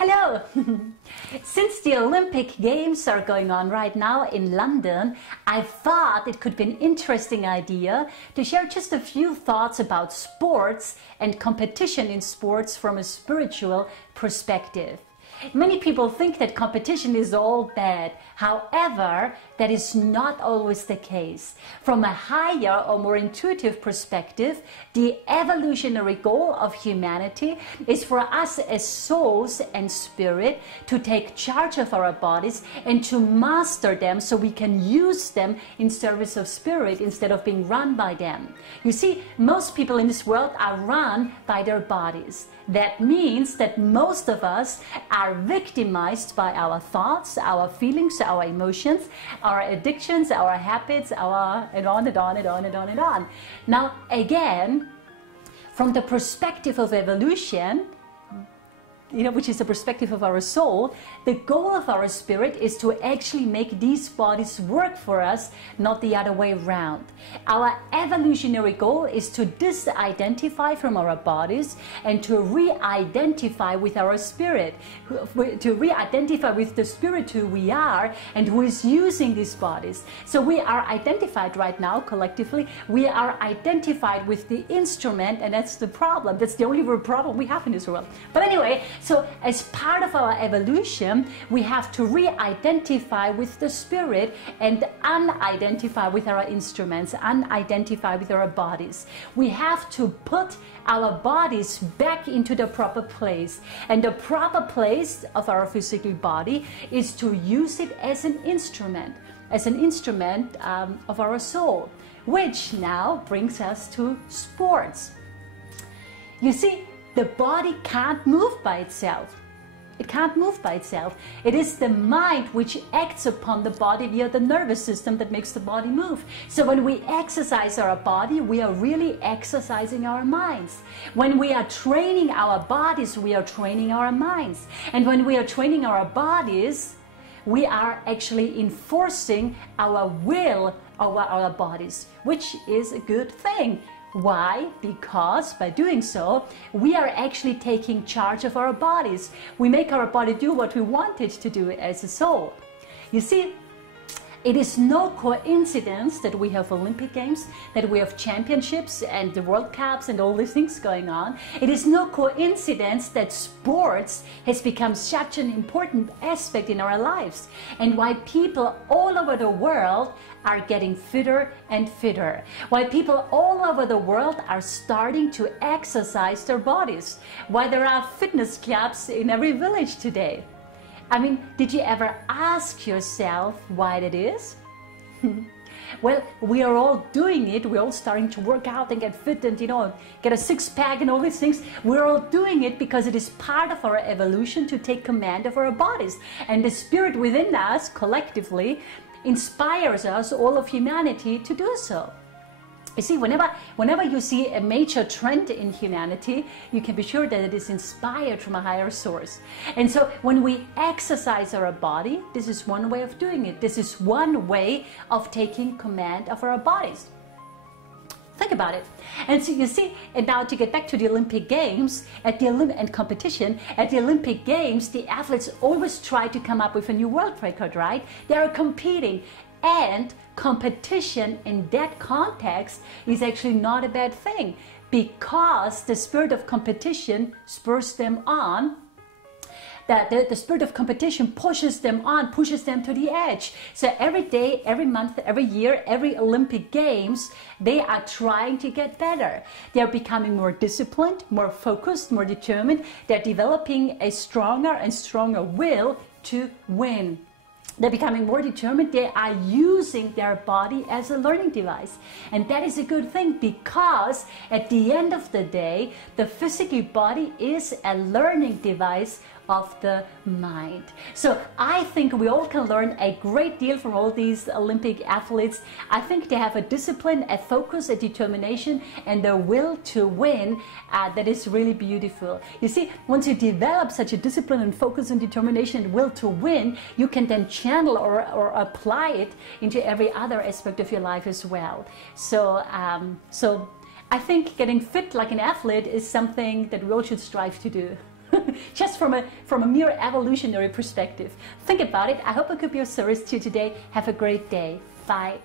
Hello! Since the Olympic Games are going on right now in London, I thought it could be an interesting idea to share just a few thoughts about sports and competition in sports from a spiritual perspective. Many people think that competition is all bad. However, that is not always the case. From a higher or more intuitive perspective, the evolutionary goal of humanity is for us as souls and spirit to take charge of our bodies and to master them so we can use them in service of spirit instead of being run by them. You see, most people in this world are run by their bodies. That means that most of us are victimized by our thoughts, our feelings, our emotions, our addictions, our habits, and on and on and on and on and on. Now, again, from the perspective of evolution, which is the perspective of our soul, the goal of our spirit is to actually make these bodies work for us, not the other way around. Our evolutionary goal is to disidentify from our bodies and to re-identify with our spirit, to re-identify with the spirit who we are and who is using these bodies. So we are identified right now collectively, we are identified with the instrument, and that's the problem. That's the only real problem we have in this world. But anyway, so as part of our evolution, we have to re-identify with the spirit and unidentify with our instruments, unidentify with our bodies. We have to put our bodies back into the proper place. And the proper place of our physical body is to use it as an instrument of our soul, which now brings us to sports. You see, the body can't move by itself. It can't move by itself. It is the mind which acts upon the body via the nervous system that makes the body move. So when we exercise our body, we are really exercising our minds. When we are training our bodies, we are training our minds. And when we are training our bodies, we are actually enforcing our will over our bodies, which is a good thing. Why? Because by doing so, we are actually taking charge of our bodies. We make our body do what we want it to do as a soul. You see, it is no coincidence that we have Olympic Games, that we have championships and the World Cups and all these things going on. It is no coincidence that sports has become such an important aspect in our lives, and why people all over the world are getting fitter and fitter. Why people all over the world are starting to exercise their bodies. Why there are fitness clubs in every village today. I mean, did you ever ask yourself why that is? Well, we are all doing it. We're all starting to work out and get fit and, get a six-pack and all these things. We're all doing it because it is part of our evolution to take command of our bodies. And the spirit within us, collectively, inspires us, all of humanity, to do so. You see, whenever you see a major trend in humanity, you can be sure that it is inspired from a higher source. And so when we exercise our body, this is one way of doing it. This is one way of taking command of our bodies. Think about it. And so you see, and now to get back to the Olympic Games and competition, at the Olympic Games, the athletes always try to come up with a new world record, right? They are competing. And competition in that context is actually not a bad thing, because the spirit of competition spurs them on. The spirit of competition pushes them on, pushes them to the edge. So every day, every month, every year, every Olympic Games, they are trying to get better. They are becoming more disciplined, more focused, more determined. They're developing a stronger and stronger will to win. They're becoming more determined. They are using their body as a learning device. And that is a good thing, because at the end of the day, the physical body is a learning device of the mind. So I think we all can learn a great deal from all these Olympic athletes. I think they have a discipline, a focus, a determination, and a will to win that is really beautiful. You see, once you develop such a discipline and focus and determination and will to win, you can then channel or apply it into every other aspect of your life as well. So I think getting fit like an athlete is something that we all should strive to do. Just from a mere evolutionary perspective. Think about it. I hope I could be of service to you today. Have a great day. Bye.